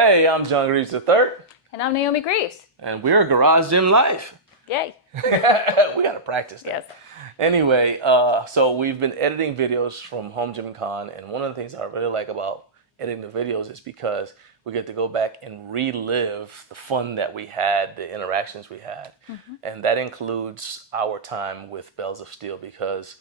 Hey, I'm John Greaves III. And I'm Naomi Greaves. And we're Garage Gym Life. Yay. We got to practice that. Yes. Anyway, so we've been editing videos from HomeGymCon, and one of the things I really like about editing the videos is because we get to go back and relive the fun that we had, the interactions we had. Mm-hmm. And that includes our time with Bells of Steel, because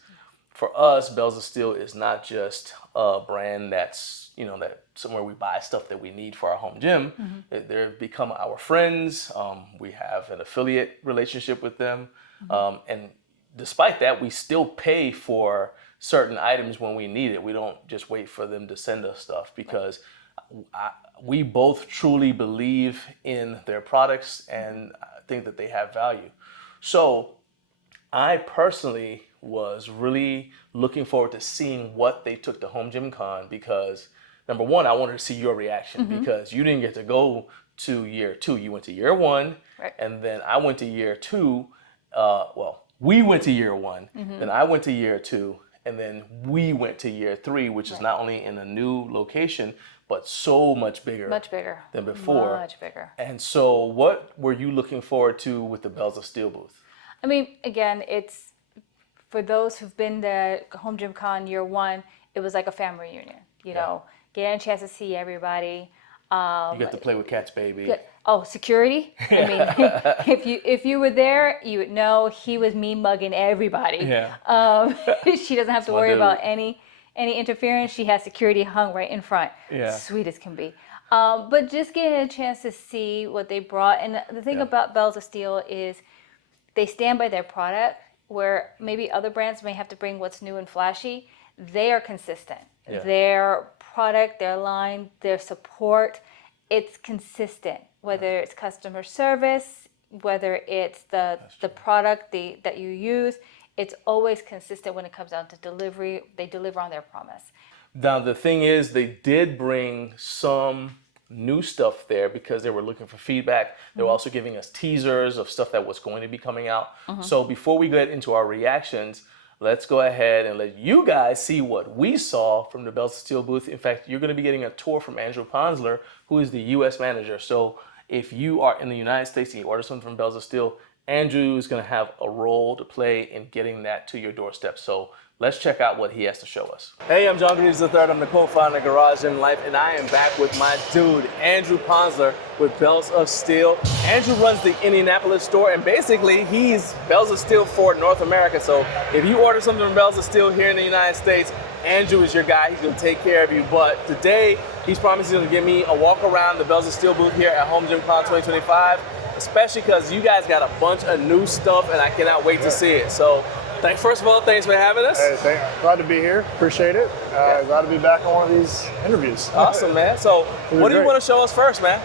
for us, Bells of Steel is not just a brand that's, that somewhere we buy stuff that we need for our home gym. Mm-hmm. They've become our friends. We have an affiliate relationship with them. Mm-hmm. And despite that, we still pay for certain items when we need it. We don't just wait for them to send us stuff, because we both truly believe in their products and think that they have value. So I personally was really looking forward to seeing what they took to HomeGymCon, because number one, I wanted to see your reaction, mm-hmm. because you didn't get to go to year two. You went to year one, right. And then I went to year two. We went to year one, mm-hmm. then I went to year two, and then we went to year three, which is not only in a new location, but so much bigger. Much bigger. Than before. Much bigger. And so what were you looking forward to with the Bells of Steel booth? I mean, again, it's, for those who've been to HomeGymCon year one, it was like a family reunion, you know, getting a chance to see everybody. You get to play with Cat's baby. Oh, security? I mean, if you were there, you would know he was me mugging everybody. Yeah. She doesn't have to worry about any interference. She has security hung right in front. Yeah. Sweet as can be. But just getting a chance to see what they brought. And the thing about Bells of Steel is they stand by their product, where maybe other brands may have to bring what's new and flashy. They are consistent. Yeah. Their product, their line, their support, it's consistent. Whether it's customer service, whether it's the product that you use, it's always consistent when it comes down to delivery. They deliver on their promise. Now, the thing is, they did bring some new stuff there because they were looking for feedback. They were also giving us teasers of stuff that was going to be coming out. Mm-hmm. So before we get into our reactions, let's go ahead and let you guys see what we saw from the Bells of Steel booth. In fact, you're going to be getting a tour from Andrew Ponsler, who is the U.S. manager. So if you are in the United States and you order something from Bells of Steel, Andrew is going to have a role to play in getting that to your doorstep. So let's check out what he has to show us. Hey, I'm John Greaves III. I'm the co-founder of Garage Gym Life, and I am back with my dude, Andrew Ponsler, with Bells of Steel. Andrew runs the Indianapolis store, and basically he's Bells of Steel for North America. So if you order something from Bells of Steel here in the United States, Andrew is your guy. He's going to take care of you. But today, he's promised he's going to give me a walk around the Bells of Steel booth here at HomeGymCon 2025, especially because you guys got a bunch of new stuff, and I cannot wait to see it. So first of all, thanks for having us. Hey, glad to be here. Appreciate it. Glad to be back on one of these interviews. Awesome, man. So what do you want to show us first, man?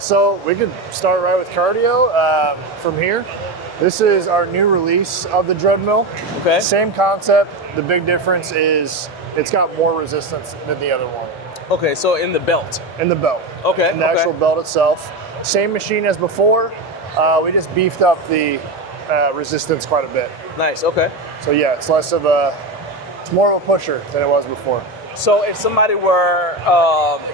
So we could start right with cardio from here. This is our new release of the treadmill. Okay. Same concept. The big difference is it's got more resistance than the other one. Okay, so in the belt. In the belt. Okay. In the actual belt itself. Same machine as before. We just beefed up the resistance quite a bit. Nice, okay. So yeah, it's it's more of a pusher than it was before. So if somebody were,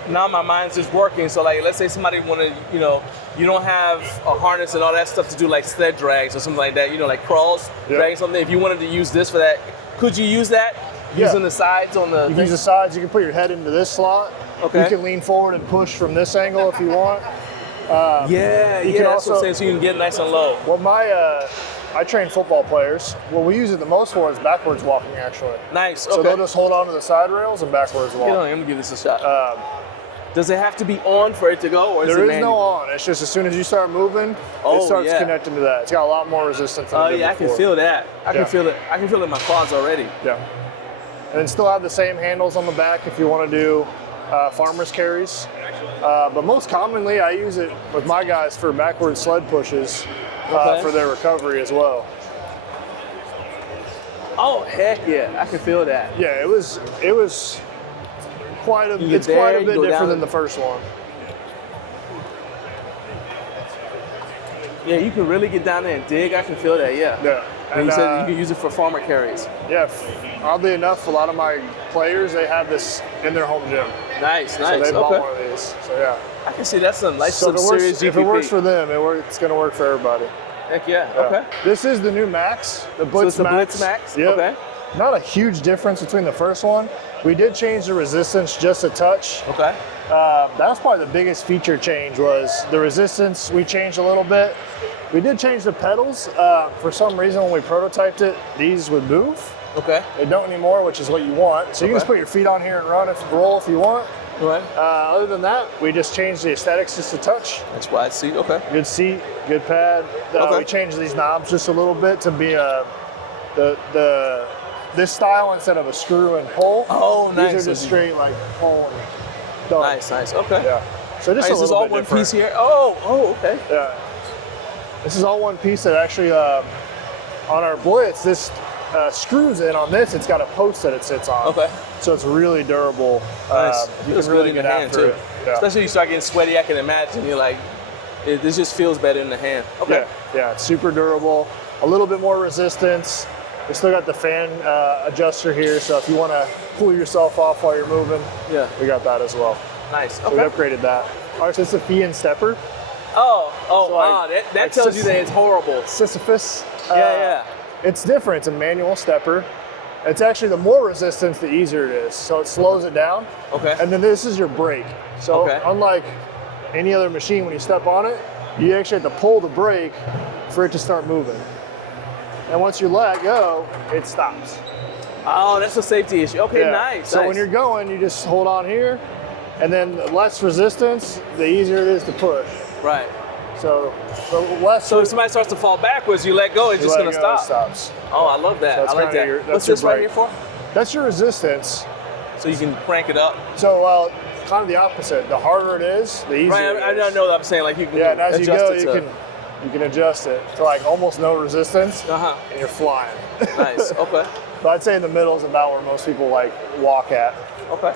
now my mind's just working, so like let's say somebody wanted, you don't have a harness and all that stuff to do like sled drags or something like that, like crawls, dragging something. If you wanted to use this for that, could you use that? Using the sides on the... You can use the sides, you can put your head into this slot. Okay. You can lean forward and push from this angle if you want. That's what I'm saying, so you can get nice and low. Well, I train football players. What we use it the most for is backwards walking, actually. Nice, okay. So they'll just hold on to the side rails and backwards walk. Let me give this a shot. Does it have to be on for it to go? Or there is no on. It's just as soon as you start moving, it starts connecting to that. It's got a lot more resistance than it did before. I can feel that. I can feel it. I can feel it in my quads already. Yeah. And then still have the same handles on the back if you want to do farmer's carries. But most commonly, I use it with my guys for backward sled pushes for their recovery as well. Oh, heck yeah. I can feel that. Yeah, it was quite a bit different than the first one. Yeah, you can really get down there and dig. I can feel that, yeah. Yeah. And you said you can use it for farmer carries. Yeah, oddly enough, a lot of my players, they have this in their home gym. Nice. So they bought one of these, so yeah. I can see that's some So serious GPP. if it works for them, it's going to work for everybody. Heck yeah. Okay. This is the new Max, the Blitz So it's the Max. Blitz Max? Yep. Okay. Not a huge difference between the first one. We did change the resistance just a touch. Okay. That was probably the biggest feature change was the resistance. We changed a little bit. We did change the pedals. For some reason, when we prototyped it, these would move. Okay. They don't anymore, which is what you want. So you can just put your feet on here and roll if you want. Right. Other than that, we just changed the aesthetics just a touch. That's wide seat. Okay. Good seat, good pad. We changed these knobs just a little bit to be this style instead of a screw and pull. Oh, nice. These are just straight like pull and done. Nice. Okay. Yeah. So just a This is little all bit one different. piece here. Oh, okay. Yeah. This is all one piece that actually on our Blitz, this screws in on this. It's got a post that it sits on. Okay. So it's really durable. Nice. You Feels can really good in get the hand after too. it. Yeah. Especially you start getting sweaty. I can imagine you're like, this just feels better in the hand. Okay. Yeah, it's super durable. A little bit more resistance. We still got the fan adjuster here, so if you want to cool yourself off while you're moving, we got that as well. Nice. So Okay. we upgraded that. Ours is a Fian stepper. That tells you that it's horrible. Sisyphus. Yeah. It's different. It's a manual stepper. It's actually the more resistance, the easier it is. So it slows it down. Okay. And then this is your brake. So unlike any other machine, when you step on it, you actually have to pull the brake for it to start moving. And once you let go, it stops. Oh, that's a safety issue. Okay, nice. So when you're going, you just hold on here, and then the less resistance, the easier it is to push. Right. So the less. So if somebody starts to fall backwards, you let go, it's just gonna stop. It stops. Oh, I love that. So I like that. What's this right here for? That's your resistance. So you can crank it up. So kind of the opposite. The harder it is, the easier. Right. I know what I'm saying. Like you can. Yeah, and as you go, it you can adjust it to like almost no resistance, and you're flying. Nice. Okay. But I'd say in the middle is about where most people like walk at. Okay.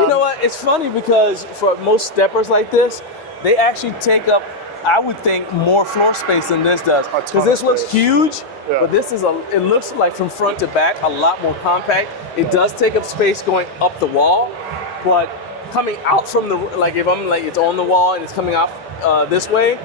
You know what? It's funny because for most steppers like this, they actually take up, I would think, more floor space than this does. Because this looks huge, but this is it looks like from front to back a lot more compact. It does take up space going up the wall, but coming out from the, like if I'm like it's on the wall and it's coming out this way,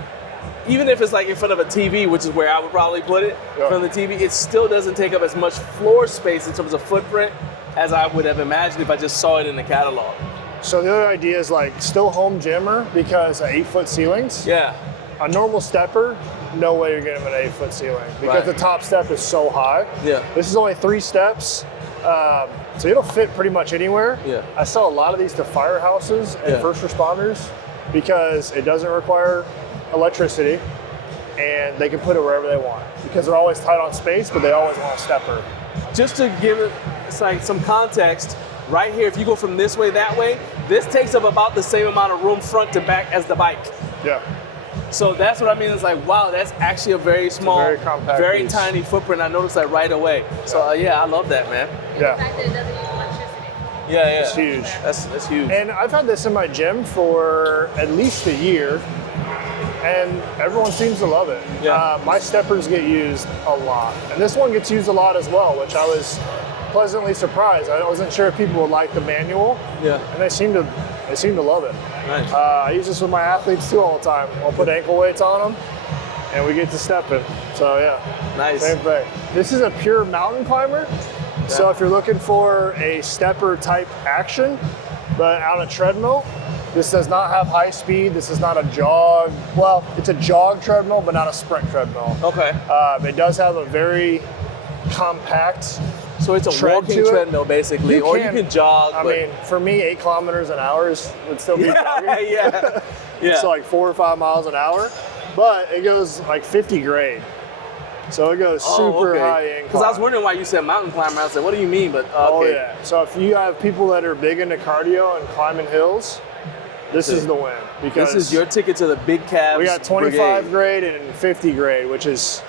even if it's like in front of a TV, which is where I would probably put it, in front of the TV, it still doesn't take up as much floor space in terms of footprint as I would have imagined if I just saw it in the catalog. So the other idea is like still home gymmer because 8-foot ceilings. Yeah. A normal stepper, no way you're getting an 8-foot ceiling because the top step is so high. Yeah. This is only 3 steps. So it'll fit pretty much anywhere. Yeah. I sell a lot of these to firehouses and first responders because it doesn't require electricity and they can put it wherever they want because they're always tight on space, but they always want a stepper. Just to give it like some context, right here, if you go from this way, that way, this takes up about the same amount of room front to back as the bike. Yeah. So that's what I mean. It's like, wow, that's actually a very small, very compact very piece. tiny footprint. I noticed that right away. So I love that, man. Yeah. The fact that it doesn't use electricity. Yeah. It's huge. That's huge. And I've had this in my gym for at least a year, and everyone seems to love it. Yeah. My steppers get used a lot, and this one gets used a lot as well, which I was pleasantly surprised. I wasn't sure if people would like the manual, and they seem to love it. Nice. I use this with my athletes too all the time. I'll put ankle weights on them, and we get to stepping. So yeah, Nice. same thing. This is a pure mountain climber. So if you're looking for a stepper type action, but on a treadmill, this does not have high speed. This is not a jog. Well, it's a jog treadmill, but not a sprint treadmill. Okay. It does have a very compact. So it's a walking treadmill basically, or you can jog. I mean, for me, 8 kilometers an hour would still be jogging. yeah. It's like 4 or 5 miles an hour, but it goes like 50 grade. So it goes super high incline. Because I was wondering why you said mountain climber. I said, what do you mean? But Oh yeah. So if you have people that are big into cardio and climbing hills, this is the win. Because this is your ticket to the big calves. we got 25 brigade. grade and 50 grade, which is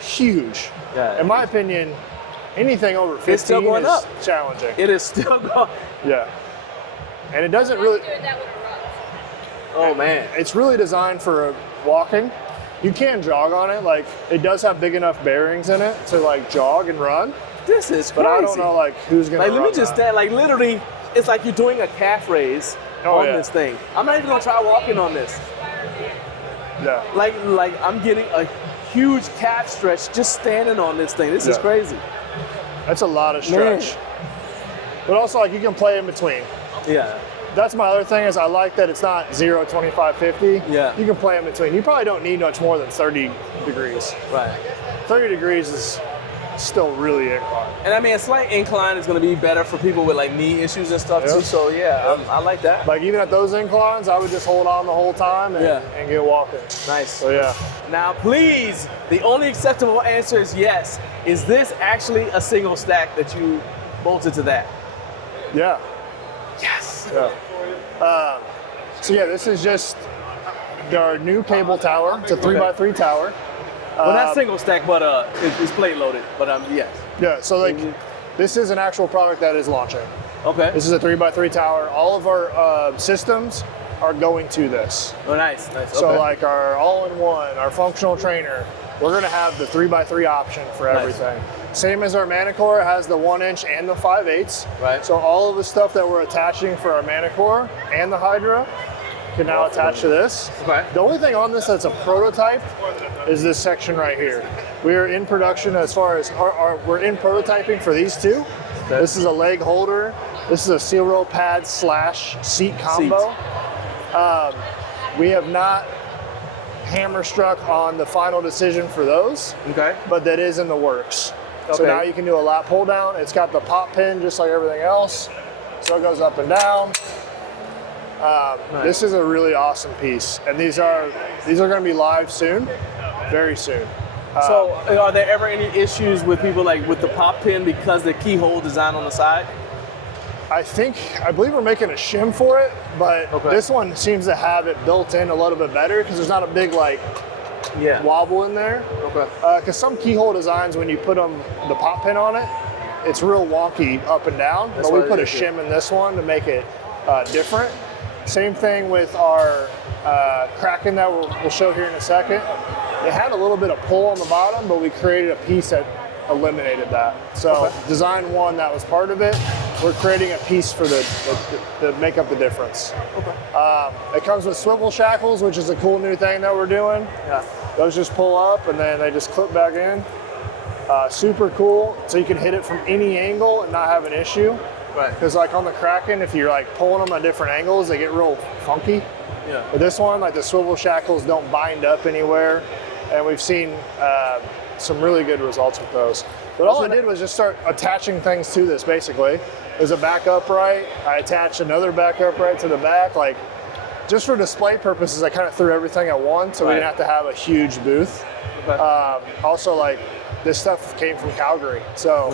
huge. Yeah. In my opinion, anything over 15 It's still going is up. challenging. It is still going. Yeah. And it doesn't really. Doing that with a run. Oh man. It's really designed for walking. You can jog on it. Like it does have big enough bearings in it to like jog and run. This is crazy. But I don't know like who's gonna. Like let me run just that. stand. Like literally, it's like you're doing a calf raise, on this thing. I'm not even gonna try walking on this. Yeah. Like I'm getting a huge calf stretch just standing on this thing. This is crazy. That's a lot of stretch. Man. But also, like, you can play in between. Yeah. That's my other thing is I like that it's not 0, 25, 50. Yeah. You can play in between. You probably don't need much more than 30 degrees. Right. 30 degrees is still really incline. And I mean, a slight incline is going to be better for people with like knee issues and stuff too. So I like that. Like even at those inclines, I would just hold on the whole time and get walking. Nice. So yeah. Now please, the only acceptable answer is yes. Is this actually a single stack that you bolted to that? Yeah. Yes. Yeah. So yeah, this is just our new cable tower. It's a 3x3 tower. Well, not single stack, but it's plate loaded. But yes. Yeah. So like, this is an actual product that is launching. Okay. This is a 3x3 tower. All of our systems are going to this. Oh, nice. Nice. So like our all-in-one, our functional trainer, we're gonna have the 3x3 option for everything. Same as our Manicore, it has the 1-inch and the 5/8. Right. So all of the stuff that we're attaching for our Manicore and the Hydra can now attach to this. Okay. The only thing on this that's a prototype is this section right here. We are in production as far as we're in prototyping for these two. Okay. This is a leg holder. This is a seal row pad / seat combo. We have not hammer struck on the final decision for those. Okay. But that is in the works. Okay. So now you can do a lat pull down. It's got the pop pin just like everything else. So it goes up and down. Nice. This is a really awesome piece, and these are going to be live soon, very soon. So, are there ever any issues with people like with the pop pin because the keyhole design on the side? I believe we're making a shim for it, but this one seems to have it built in a little bit better because there's not a big wobble in there. Okay. Because some keyhole designs, when you put the pop pin on it, it's real wonky up and down. But we put a shim in this one to make it different. Same thing with our Kraken that we'll show here in a second. It had a little bit of pull on the bottom, but we created a piece that eliminated that. So design one, that was part of it. We're creating a piece for to make up the difference. Okay. It comes with swivel shackles, which is a cool new thing that we're doing. Yeah. Those just pull up and then they just clip back in. Super cool. So you can hit it from any angle and not have an issue. Right. Because like on the Kraken, if you're like pulling them at different angles, they get real funky. Yeah. But this one, like the swivel shackles don't bind up anywhere. And we've seen some really good results with those. But all I did was just start attaching things to this basically. There's a back upright. I attached another back upright to the back. Like just for display purposes, I kind of threw everything at once so we didn't have to have a huge booth. Okay. Also like this stuff came from Calgary. So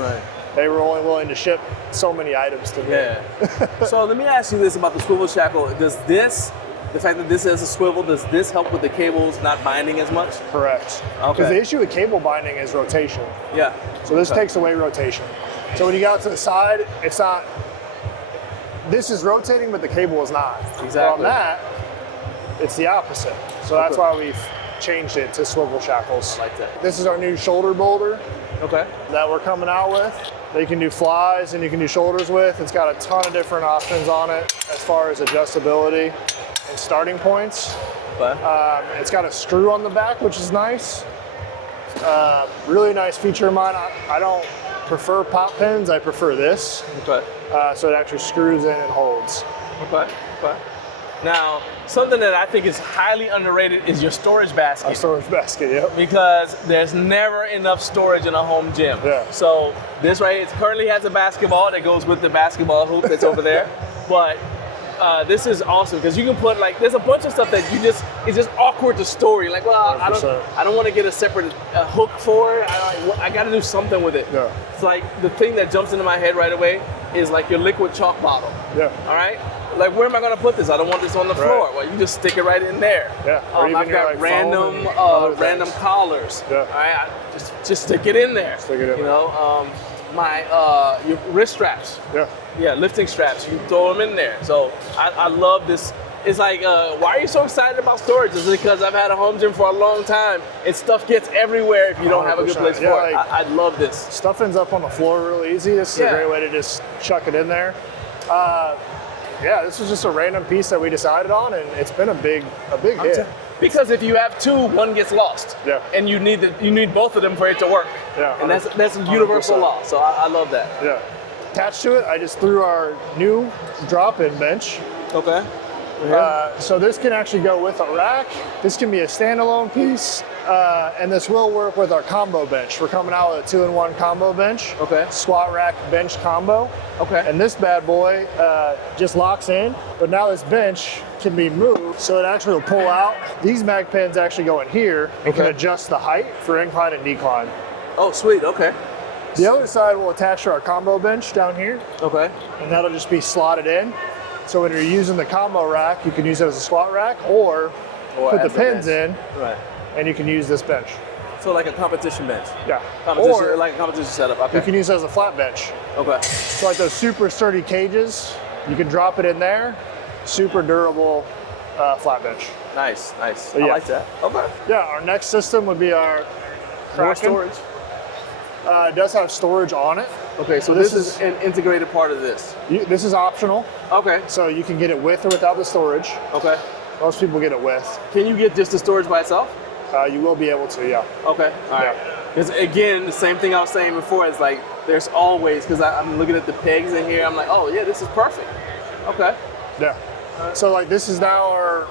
they were only willing to ship so many items to me. Yeah. So let me ask you this about the swivel shackle. The fact that this is a swivel, does this help with the cables not binding as much? Correct. Because the issue with cable binding is rotation. Yeah. So this takes away rotation. So when you go out to the side, it's not, this is rotating, but the cable is not. Exactly. So on that, it's the opposite. So that's why we've changed it to swivel shackles. Like that. This is our new shoulder boulder. That we're coming out with. That you can do flies and you can do shoulders with. It's got a ton of different options on it as far as adjustability and starting points. It's got a screw on the back, which is nice. Really nice feature of mine. I don't prefer pop pins. I prefer this. So it actually screws in and holds. Now, something that I think is highly underrated is your storage basket. A storage basket, yep. Because there's never enough storage in a home gym. Yeah. So this right here, it currently has a basketball that goes with the basketball hoop that's over there. But this is awesome because you can put there's a bunch of stuff that it's just awkward to store. You're like, well, 100%. I don't want to get a separate hook for it. I got to do something with it. Yeah. It's like the thing that jumps into my head right away is like your liquid chalk bottle. Yeah. All right. Like, where am I going to put this? I don't want this on the floor. Well, you just stick it right in there. Yeah. I've got random collars. Yeah. All right. Just stick it in there. Stick it in. You know, your wrist straps. Yeah. Yeah, lifting straps. You throw them in there. So I love this. It's like, why are you so excited about storage? Is it because I've had a home gym for a long time and stuff gets everywhere if you don't have a good place for it? I love this. Stuff ends up on the floor real easy. This is a great way to just chuck it in there. yeah, this was just a random piece that we decided on, and it's been a big hit. Because if you have two, one gets lost. Yeah. And you need both of them for it to work. Yeah. And that's a universal 100%. law. So I love that. Yeah. Attached to it, I just threw our new drop-in bench. Okay. So this can actually go with a rack. This can be a standalone piece, and this will work with our combo bench. We're coming out with a 2-in-1 combo bench. Okay. Squat rack bench combo. Okay. And this bad boy just locks in, but now this bench can be moved, so it actually will pull out. These mag pins actually go in here and can adjust the height for incline and decline. Oh, sweet. Okay. The other side will attach to our combo bench down here, Okay. and that'll just be slotted in. So when you're using the combo rack, you can use it as a squat rack, or put the as a pins bench. in, Right. and you can use this bench. So like a competition bench. Yeah. Or like a competition setup. Okay. You can use it as a flat bench. Okay. So like those super sturdy cages, you can drop it in there. Super durable flat bench. Nice. So, I yeah. like that. Okay. Yeah, our next system would be our More Kraken. storage. It does have storage on it. Okay, so this is an integrated part of this. This is optional, Okay. so you can get it with or without the storage. Okay. Most people get it with. Can you get just the storage by itself? You will be able to, yeah. Okay. All right. Because again, the same thing I was saying before is like there's always, because I'm looking at the pegs in here, I'm like, oh yeah, this is perfect. Okay. Yeah. So like this is now our,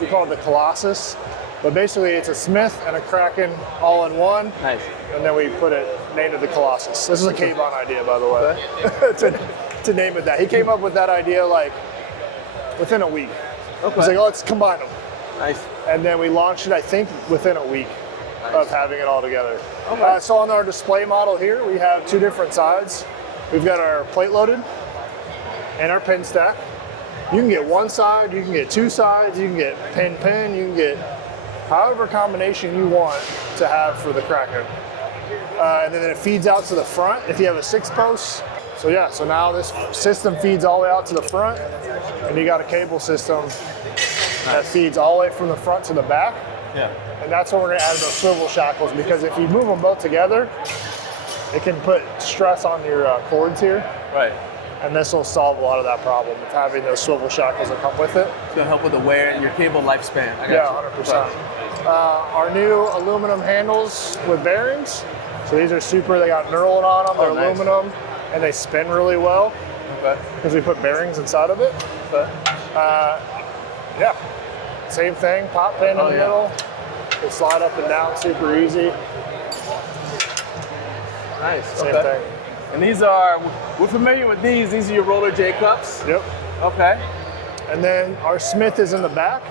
we call it the Colossus, but basically it's a Smith and a Kraken all in one. Nice. And then we named it the Colossus. This is a Kayvon idea, by the way, to name it that. He came up with that idea like within a week. Okay. He's like, oh, let's combine them. Nice. And then we launched it, I think, within a week of having it all together. Okay. So on our display model here, we have two different sides. We've got our plate loaded and our pin stack. You can get one side, you can get two sides, you can get pin, you can get however combination you want to have for the Kraken. And then it feeds out to the front if you have a 6-post. So yeah, so now this system feeds all the way out to the front, and you got a cable system that feeds all the way from the front to the back. Yeah. And that's when we're gonna add those swivel shackles, because if you move them both together, it can put stress on your cords here. Right. And this will solve a lot of that problem of having those swivel shackles that come with it. It's gonna help with the wear and your cable lifespan. I got Yeah, you. 100%. Our new aluminum handles with bearings. So these are super, they got knurling on them, they're nice. aluminum, and they spin really well Okay. because we put bearings inside of it. Okay. Yeah, same thing, pop pin in the middle. They slide up and down super easy. Nice. Same okay. thing. And these are, we're familiar with these. These are your roller J cups. Yep. Okay. And then our Smith is in the back.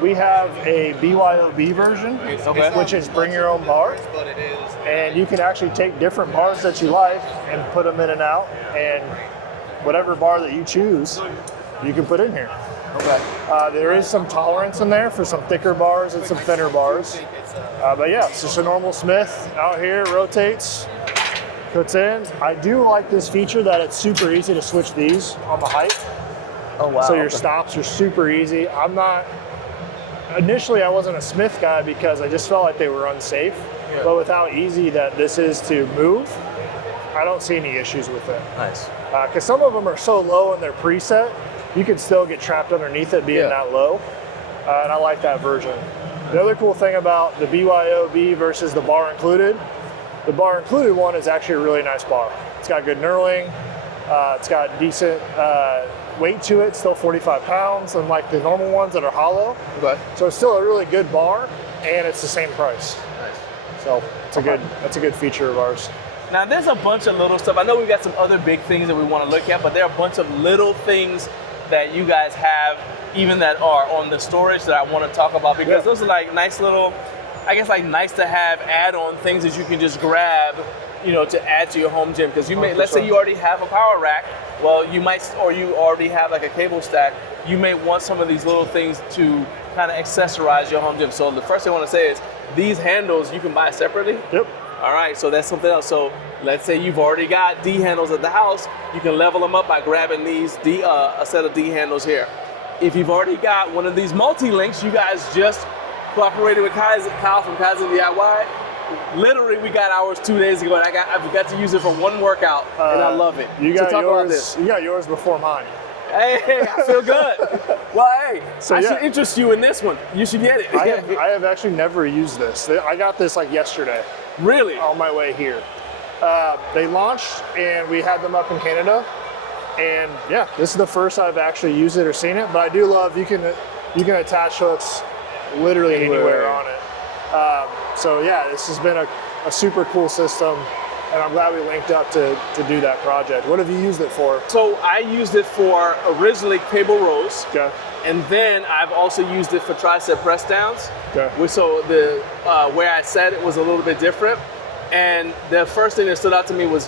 We have a BYOB version, which is bring your own bar. And you can actually take different bars that you like and put them in and out. And whatever bar that you choose, you can put in here. Okay. There is some tolerance in there for some thicker bars and some thinner bars. But yeah, it's just a normal Smith out here, rotates, puts in. I do like this feature that it's super easy to switch these on the height. Oh wow. So your stops are super easy. Initially I wasn't a Smith guy because I just felt like they were unsafe. Yeah. But with how easy that this is to move, I don't see any issues with it. Nice. Because some of them are so low in their preset, you can still get trapped underneath it being that low. And I like that version. The other cool thing about the BYOB versus the bar included one is actually a really nice bar. It's got good knurling. It's got decent weight to it, still 45 pounds, unlike the normal ones that are hollow. Okay. So it's still a really good bar, and it's the same price. Nice. So that's a good feature of ours. Now there's a bunch of little stuff. I know we got some other big things that we want to look at, but there are a bunch of little things that you guys have, even that are on the storage that I want to talk about, because those are like nice little, I guess like nice to have add-on things that you can just grab, to add to your home gym. Because you may, 100%. let's say you already have a power rack, well you might, or you already have like a cable stack, you may want some of these little things to kind of accessorize your home gym. So the first thing I want to say is these handles you can buy separately. Yep. All right, so that's something else. So let's say you've already got D handles at the house, you can level them up by grabbing these a set of D handles here. If you've already got one of these multi-links, you guys just cooperated with Kyle from Kaizen DIY. Literally, we got ours 2 days ago, and I've got to use it for one workout, and I love it. You got so talk yours. about this. You got yours before mine. Hey, I feel good. Well, hey, So, I yeah. should interest you in this one. You should get it. I have actually never used this. I got this like yesterday Really? on my way here. They launched and we had them up in Canada. And yeah, this is the first I've actually used it or seen it. But I do love you can attach hooks literally anywhere on it. So yeah, this has been a super cool system. And I'm glad we linked up to do that project. What have you used it for? So I used it for originally cable rows. Okay. And then I've also used it for tricep press downs. Okay. So the where I said it was a little bit different. And the first thing that stood out to me was,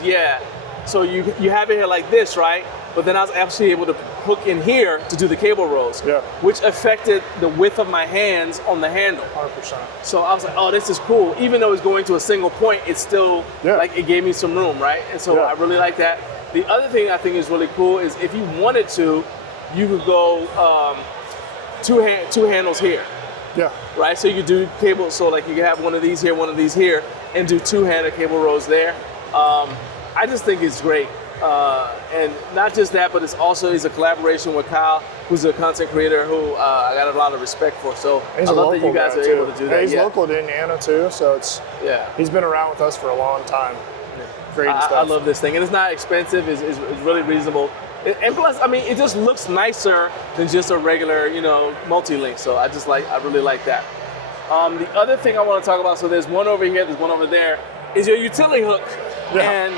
so you have it here like this, right? But then I was actually able to hook in here to do the cable rows, which affected the width of my hands on the handle. 100%. So I was like, oh, this is cool. Even though it's going to a single point, it's still like it gave me some room, right? And so I really like that. The other thing I think is really cool is if you wanted to, you could go two handles here. Yeah. Right, so you could do cable, so like you could have one of these here, one of these here, and do two-handed cable rows there. I just think it's great. And not just that, but it's a collaboration with Kyle, who's a content creator who I got a lot of respect for. So I love that you guys are able to do that. He's local to Indiana too, so he's been around with us for a long time. Great stuff. I love this thing, and it's not expensive. It's really reasonable. And plus, I mean, it just looks nicer than just a regular, multi-link. So I really like that. The other thing I want to talk about, so there's one over here, there's one over there, is your utility hook. Yeah. And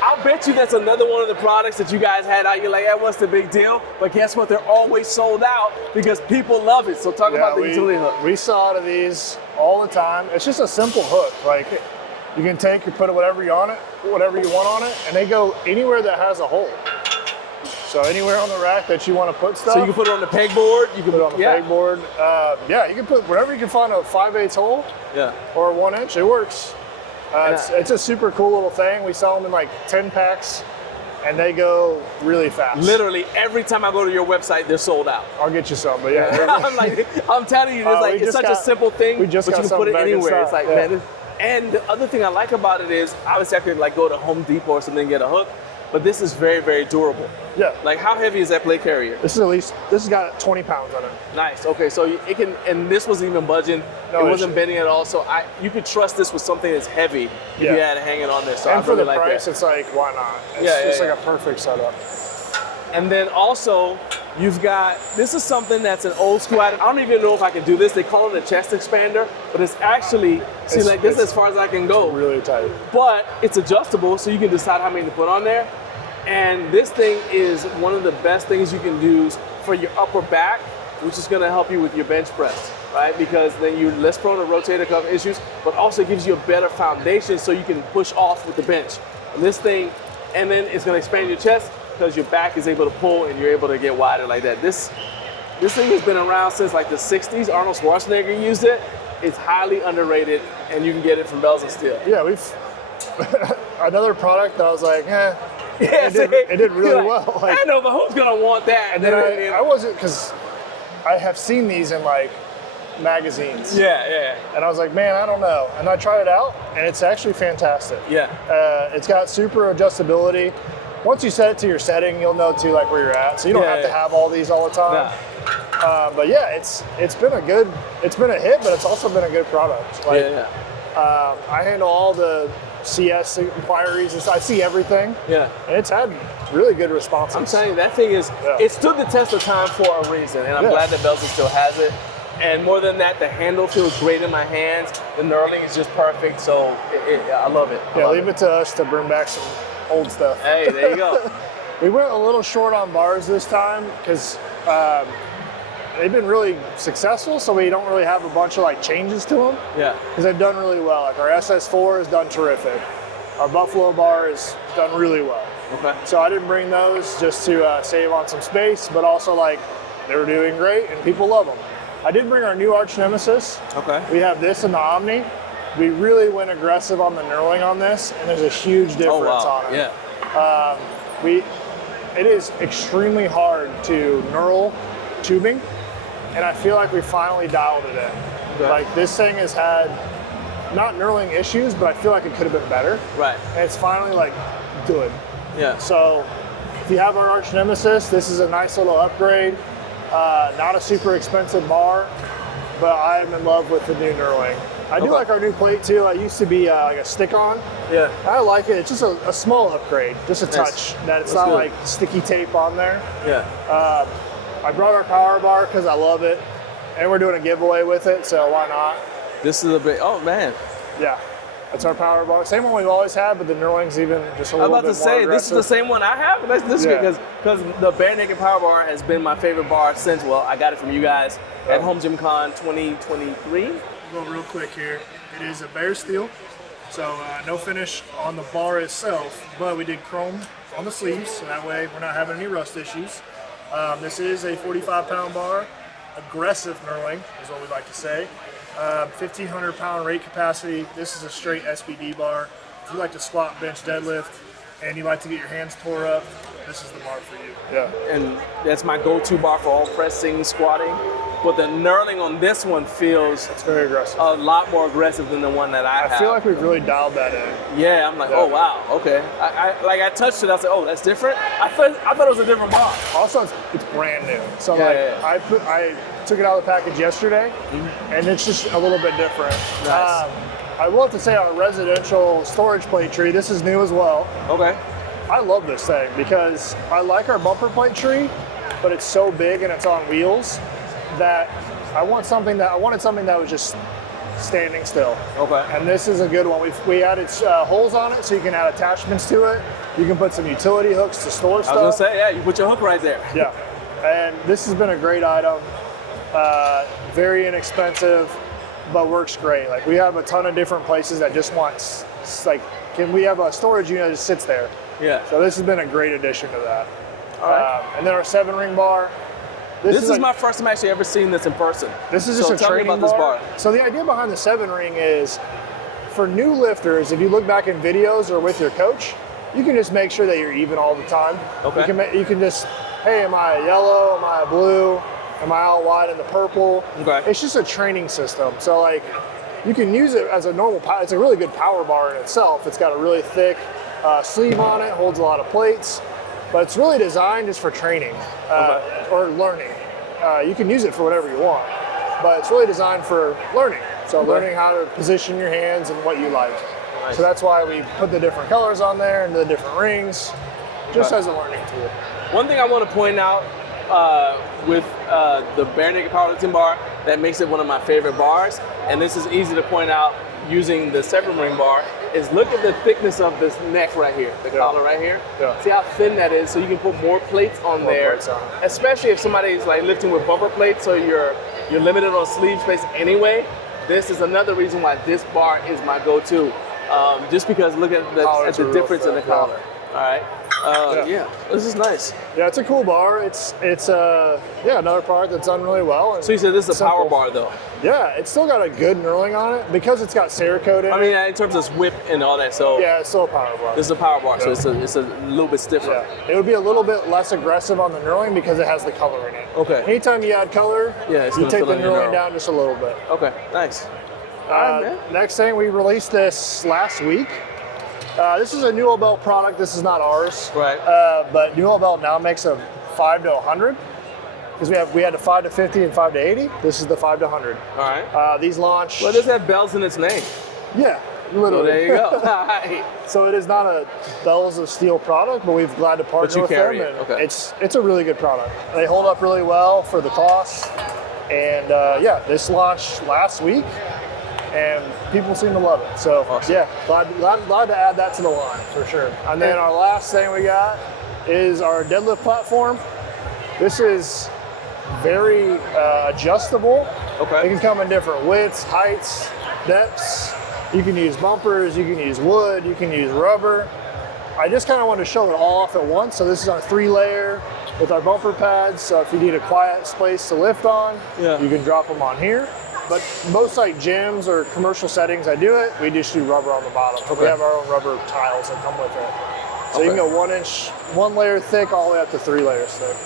I'll bet you that's another one of the products that you guys had out. You're like, what's the big deal? But guess what? They're always sold out because people love it. So talk about the utility hook. We saw out of these all the time. It's just a simple hook. Like you can put whatever you want on it, and they go anywhere that has a hole. So anywhere on the rack that you want to put stuff. So you can put it on the pegboard. You can put it on the pegboard. You can put wherever you can find a 5/8 hole. Yeah. Or a 1-inch. It works. It's a super cool little thing. We sell them in like 10 packs, and they go really fast. Literally every time I go to your website, they're sold out. I'll get you some, but yeah. I'm telling you, it's such a simple thing, but you can put it anywhere. It's like, man. And the other thing I like about it is, obviously I could like go to Home Depot or something and get a hook, but this is very, very durable. Yeah. Like how heavy is that plate carrier? This has got 20 pounds on it. Nice. Okay, so it can, and this wasn't even budging. It wasn't bending at all. So you could trust this with something that's heavy if you had to hang it on there. So and for really the price, it's like, why not? It's like a perfect setup. And then also, you've got, this is something that's an old school item. I don't even know if I can do this. They call it a chest expander, but it's actually, this is as far as I can go. It's really tight. But it's adjustable, so you can decide how many to put on there. And this thing is one of the best things you can do for your upper back, which is gonna help you with your bench press, right? Because then you're less prone to rotator cuff issues, but also gives you a better foundation so you can push off with the bench. And this thing, and then it's gonna expand your chest, because your back is able to pull and you're able to get wider like that. This thing has been around since like the 60s. Arnold Schwarzenegger used it. It's highly underrated, and you can get it from Bells and Steel. Yeah, another product that I was like, it did really well. Like, I know, but who's gonna want that? And then I wasn't, because I have seen these in like magazines. Yeah. And I was like, man, I don't know. And I tried it out, and it's actually fantastic. Yeah. It's got super adjustability. Once you set it to your setting, you'll know too like where you're at. So you don't have to have all these all the time. Nah. But yeah, it's been a hit, but it's also been a good product. Like, I handle all the CS inquiries. I see everything. Yeah. And it's had really good responses. I'm telling you, that thing is, it stood the test of time for a reason, and I'm glad that Bells and Steel has it. And more than that, the handle feels great in my hands. The knurling is just perfect, so I love it. Leave it to us to bring back some old stuff. Hey, there you go. We went a little short on bars this time because they've been really successful, so we don't really have a bunch of like changes to them. Yeah. Because they've done really well. Like our SS4 has done terrific. Our Buffalo bar has done really well. Okay. So I didn't bring those just to save on some space, but also like they were doing great and people love them. I did bring our new arch nemesis. Okay. We have this in the Omni. We really went aggressive on the knurling on this, and there's a huge difference on it. Yeah. It is extremely hard to knurl tubing, and I feel like we finally dialed it in. Okay. Like this thing has had not knurling issues, but I feel like it could have been better. Right. And it's finally like good. Yeah. So if you have our arch nemesis, this is a nice little upgrade. Not a super expensive bar, but I'm in love with the new knurling. I do like our new plate too. I used to be like a stick-on. Yeah. I like it. It's just a small upgrade, just a touch. That it's not like sticky tape on there. Yeah. I brought our power bar because I love it, and we're doing a giveaway with it, so why not? This is a big. Oh man. Yeah. That's our power bar. Same one we've always had, but the knurling's even just a little bit more I'm about to say, aggressive. this is the same one I have. This is good because the Bare Naked Power Bar has been my favorite bar since, well, I got it from you guys at HomeGymCon 2023. Go real quick here. It is a bare steel, so no finish on the bar itself, but we did chrome on the sleeves, so that way we're not having any rust issues. This is a 45-pound bar, aggressive knurling is what we like to say. 1,500 pound rate capacity. This is a straight SBD bar. If you like to squat, bench, deadlift, and you like to get your hands tore up, this is the bar for you. Yeah. And that's my go-to bar for all pressing, squatting. But the knurling on this one feels it's very aggressive. A lot more aggressive than the one that I have. I feel like we've really dialed that in. Yeah, I'm like, oh wow, okay. I touched it. I was like, oh, that's different. I thought it was a different bar. Also, it's brand new. So I took it out of the package yesterday, and it's just a little bit different. Nice. I will have to say our residential storage plate tree, this is new as well. Okay. I love this thing because I like our bumper plate tree, but it's so big and it's on wheels that I wanted something that was just standing still. Okay. And this is a good one. We added holes on it so you can add attachments to it. You can put some utility hooks to store stuff. I was gonna say, yeah, you put your hook right there. Yeah. And this has been a great item. Very inexpensive, but works great. Like we have a ton of different places that just want, we have a storage unit that just sits there. Yeah. So this has been a great addition to that. All right. And then our 7-ring bar. This is my first time actually ever seeing this in person. This is just a training bar. This bar. So the idea behind the 7-ring is, for new lifters, if you look back in videos or with your coach, you can just make sure that you're even all the time. Okay. You can just, hey, am I a yellow? Am I a blue? Am I out wide in the purple? Okay. It's just a training system. So like, you can use it as a normal power. It's a really good power bar in itself. It's got a really thick sleeve on it, holds a lot of plates, but it's really designed just for training or learning. You can use it for whatever you want, but it's really designed for learning. So learning how to position your hands and what you like. Nice. So that's why we put the different colors on there and the different rings, just as a learning tool. One thing I want to point out with the Bare Naked Powerlifting bar that makes it one of my favorite bars, and this is easy to point out using the 7-ring bar, is look at the thickness of this neck right here, the collar right here. Yeah. See how thin that is, so you can put more plates on there. Especially if somebody's like lifting with bumper plates, so you're limited on sleeve space anyway. This is another reason why this bar is my go-to. Just because look at the difference in the collar. All right. Yeah, this is nice. Yeah, it's a cool bar. It's another product that's done really well. So you said this is a power bar though? Yeah, it's still got a good knurling on it because it's got Cerakote in it. I mean, in terms of whip and all that, so yeah, it's still a power bar. This is a power bar, so it's a little bit stiffer. Yeah. It would be a little bit less aggressive on the knurling because it has the color in it. Okay. Anytime you add color, you take the knurling down just a little bit. Okay, nice. Next thing, we released this last week. This is a Newell Belt product. This is not ours. Right. But Newell Belt now makes a 5 to 100 because we had a 5 to 50 and 5 to 80. This is the 5 to 100. All right. These launched. Well, it does have bells in its name. Yeah, literally. So there you go. So it is not a bells of steel product, but we've glad to partner with them. And okay. It's a really good product. They hold up really well for the cost. And this launched last week. And people seem to love it. So awesome. Yeah, glad to add that to the line for sure. And then our last thing we got is our deadlift platform. This is very adjustable. Okay. It can come in different widths, heights, depths. You can use bumpers, you can use wood, you can use rubber. I just kind of wanted to show it all off at once. So this is our 3-layer with our bumper pads. So if you need a quiet space to lift on, you can drop them on here. But most like gyms or commercial settings, I do it. We just do rubber on the bottom. Okay. We have our own rubber tiles that come with it. So you can go 1 inch, 1 layer thick, all the way up to 3 layers thick.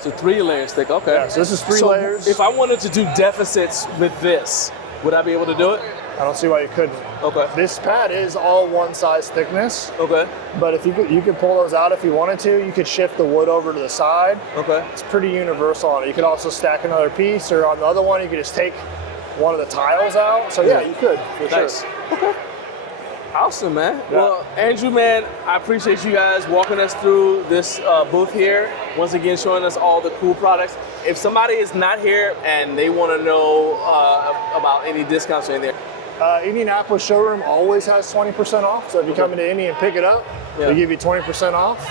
So 3 layers thick. Okay. Yeah, so this is 3 layers. If I wanted to do deficits with this, would I be able to do it? I don't see why you couldn't. Okay. This pad is all one size thickness. Okay. But if you could pull those out if you wanted to. You could shift the wood over to the side. Okay. It's pretty universal on it. You could also stack another piece, or on the other one, you could just take one of the tiles out. So yeah, you could, for Nice. sure. Okay. Awesome, man. Yeah. Well, Andrew, man, I appreciate you guys walking us through this booth here. Once again, showing us all the cool products. If somebody is not here and they want to know about any discounts or anything, Indianapolis showroom always has 20% off. So if you come into Indy and pick it up, we give you 20% off.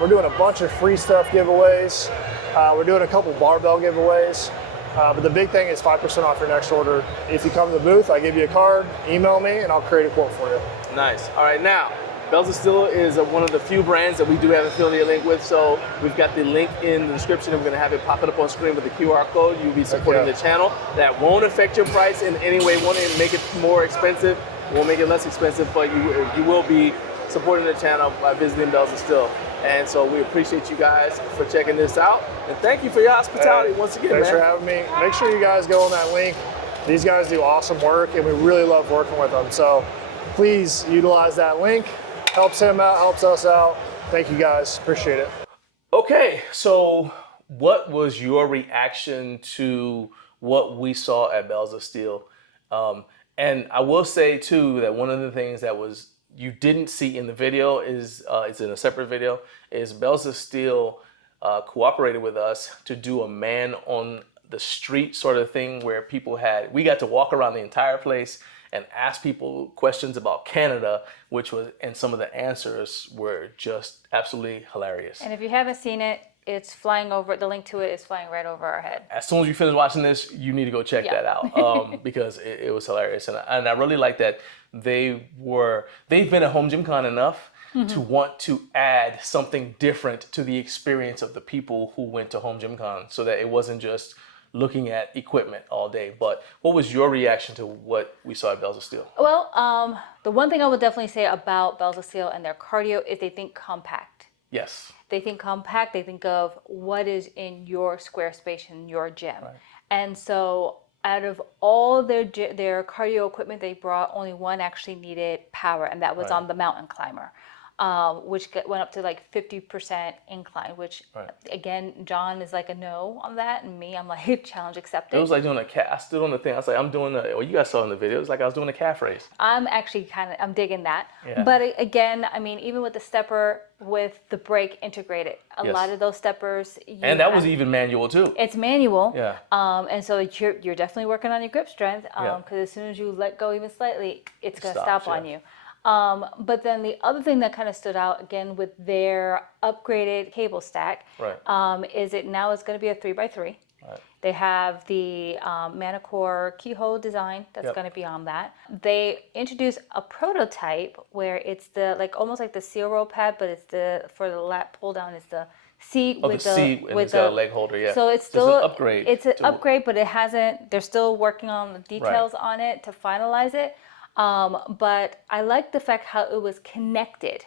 We're doing a bunch of free stuff giveaways. We're doing a couple barbell giveaways. But the big thing is 5% off your next order. If you come to the booth, I give you a card, email me, and I'll create a quote for you. Nice. All right, now, Bells of Steel is one of the few brands that we do have an affiliate link with, so we've got the link in the description, and we're going to have it pop it up on screen with the QR code. You'll be supporting the channel. That won't affect your price in any way. Won't make it more expensive, won't make it less expensive, but you will be supporting the channel by visiting Bells of Steel. And so we appreciate you guys for checking this out. And thank you for your hospitality once again, Thanks man. for having me. Make sure you guys go on that link. These guys do awesome work, and we really love working with them. So please utilize that link. Helps him out, helps us out. Thank you guys. Appreciate it. Okay, so what was your reaction to what we saw at Bells of Steel? And I will say, too, that one of the things that you didn't see in the video it's in a separate video, is Bells of Steel cooperated with us to do a man on the street sort of thing where we got to walk around the entire place and ask people questions about Canada, and some of the answers were just absolutely hilarious. And if you haven't seen it, it's flying over, the link to it is flying right over our head. As soon as you finish watching this, you need to go check that out because it was hilarious. And I really like that they've been at HomeGymCon enough to want to add something different to the experience of the people who went to HomeGymCon, so that it wasn't just looking at equipment all day. But what was your reaction to what we saw at Bells of Steel? Well, the one thing I would definitely say about Bells of Steel and their cardio is they think compact. Yes. They think compact. They think of what is in your square space in your gym. Right. And so out of all their cardio equipment they brought, only one actually needed power, and that was on the mountain climber. Which went up to like 50% incline, which again, John is like a no on that, and me, I'm like challenge accepted. It was like doing I stood on the thing. I was like, I'm doing you guys saw in the video. It was like I was doing a calf race. I'm actually I'm digging that. Yeah. But again, I mean, even with the stepper with the brake integrated, a lot of those steppers. And that was even manual too. It's manual. Yeah. And so you're definitely working on your grip strength. Because as soon as you let go even slightly, it's gonna stop on you. But then the other thing that kind of stood out again with their upgraded cable stack is now it's going to be a 3x3. Right. They have the Manicore keyhole design that's going to be on that. They introduced a prototype where it's almost like the seal roll pad, but it's for the lat pull down is the seat with the leg holder. Yeah. So it's still an upgrade. It's an upgrade, but it hasn't. They're still working on the details on it to finalize it. But I like the fact how it was connected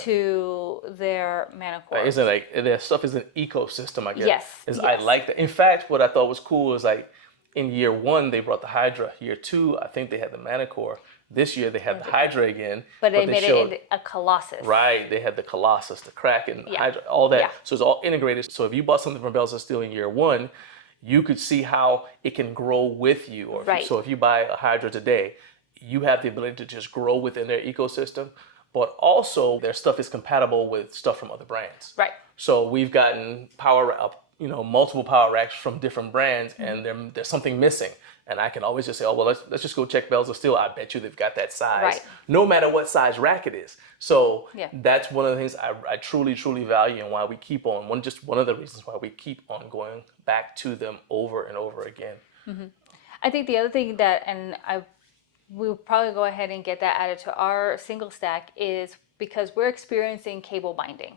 to their Manicore. Isn't their stuff is an ecosystem, I guess. Yes. I like that. In fact, what I thought was cool is like in year 1 they brought the Hydra. Year 2, I think they had the Manicore. This year they had the Hydra again. But they made it a Colossus. Right. They had the Colossus, the Kraken, the Hydra, all that. Yeah. So it's all integrated. So if you bought something from Bells of Steel in year 1, you could see how it can grow with you. So if you buy a Hydra today, you have the ability to just grow within their ecosystem, but also their stuff is compatible with stuff from other brands. Right. So we've gotten multiple power racks from different brands, and there's something missing. And I can always just say, let's just go check Bells of Steel. I bet you they've got that size, no matter what size rack it is. So that's one of the things I truly, truly value, and why we keep on, one of the reasons why we keep on going back to them over and over again. Mm-hmm. I think the other thing we'll probably go ahead and get that added to our single stack is because we're experiencing cable binding,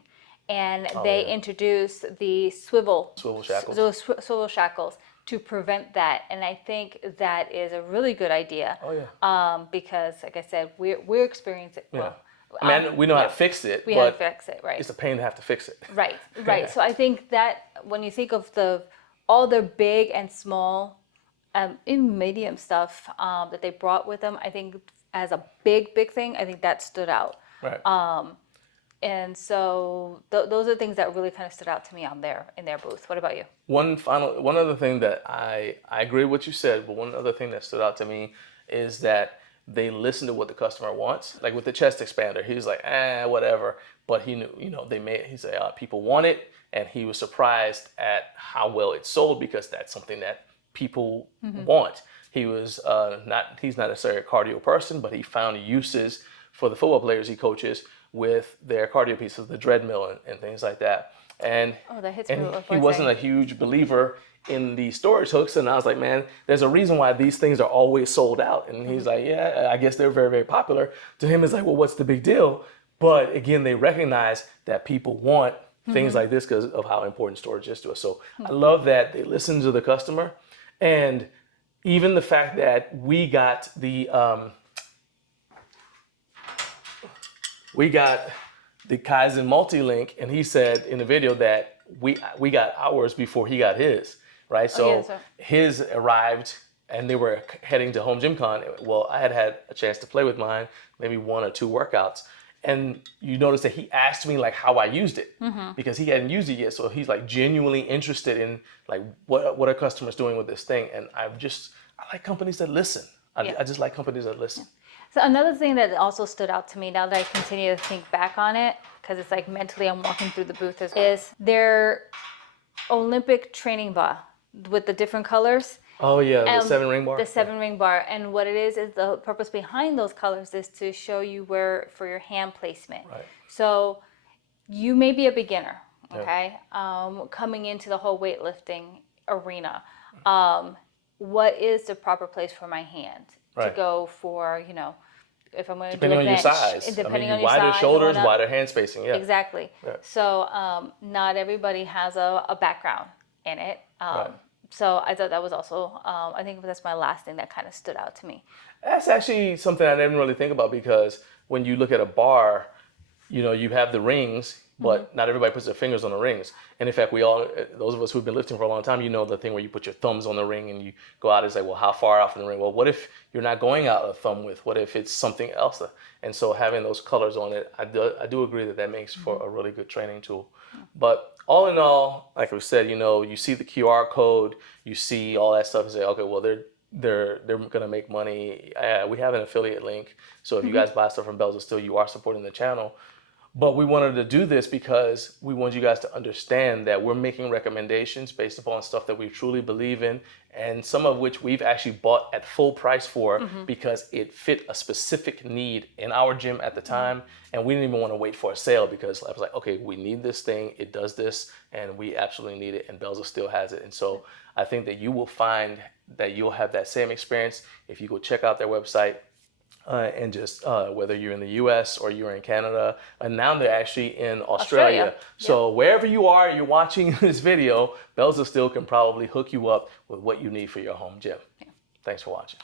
and they introduced the swivel shackles. Those swivel shackles to prevent that, and I think that is a really good idea. Oh yeah. Because like I said, we're experiencing it. Well, we know how to fix it. We have to fix it, right? It's a pain to have to fix it. Right. So I think that when you think of all the big and small in medium stuff that they brought with them, I think as a big thing, I think that stood out. Right. And so those are the things that really kind of stood out to me in their booth. What about you? One other thing that I agree with what you said, but one other thing that stood out to me is that they listen to what the customer wants. Like with the chest expander, he was like, whatever. But he knew, he said people want it, and he was surprised at how well it sold because that's something that people want. He's not necessarily a cardio person, but he found uses for the football players he coaches with their cardio pieces, the treadmill and things like that. And he wasn't a huge believer in the storage hooks, and I was like, man, there's a reason why these things are always sold out. And he's like, yeah, I guess they're very, very popular. To him, it's like, well, what's the big deal? But again, they recognize that people want things like this because of how important storage is to us. So I love that they listen to the customer, and even the fact that we got the Kaizen multi-link, and he said in the video that we got ours before he got his, right? So his arrived, and they were heading to HomeGymCon. Well, I had a chance to play with mine, maybe 1 or 2 workouts. And you notice that he asked me like how I used it because he hadn't used it yet. So he's like genuinely interested in like what are customers doing with this thing. And I like companies that listen. I just like companies that listen. So another thing that also stood out to me now that I continue to think back on it, because it's like mentally I'm walking through the booth, is their Olympic training bar with the different colors. Oh yeah, the 7-ring bar. The 7-ring bar, and what it is the purpose behind those colors is to show you where for your hand placement. Right. So you may be a beginner, okay, coming into the whole weightlifting arena. What is the proper place for my hand to go for? If I'm going to do a bench, depending on your size, depending on your wider size, shoulders, wider hand spacing. Yeah. Exactly. Yeah. So not everybody has a background in it. So I thought that was also, I think that's my last thing that kind of stood out to me. That's actually something I didn't really think about because when you look at a bar, you have the rings, but not everybody puts their fingers on the rings. And in fact, those of us who've been lifting for a long time, the thing where you put your thumbs on the ring and you go out and say, well, how far out from the ring? Well, what if you're not going out a thumb width? What if it's something else? And so having those colors on it, I do agree that makes for a really good training tool. But all in all, like we said, you see the QR code, you see all that stuff and say, okay, well, they're going to make money. We have an affiliate link. So if you guys buy stuff from Bells of Steel, you are supporting the channel. But we wanted to do this because we want you guys to understand that we're making recommendations based upon stuff that we truly believe in, and some of which we've actually bought at full price for because it fit a specific need in our gym at the time. And we didn't even want to wait for a sale because I was like, okay, we need this thing. It does this, and we absolutely need it. And Bells of Steel has it. And so I think that you will find that you'll have that same experience if you go check out their website. And just whether you're in the US or you're in Canada, and now they're actually in Australia. So wherever you are, you're watching this video, Bells of Steel can probably hook you up with what you need for your home gym. Thanks for watching.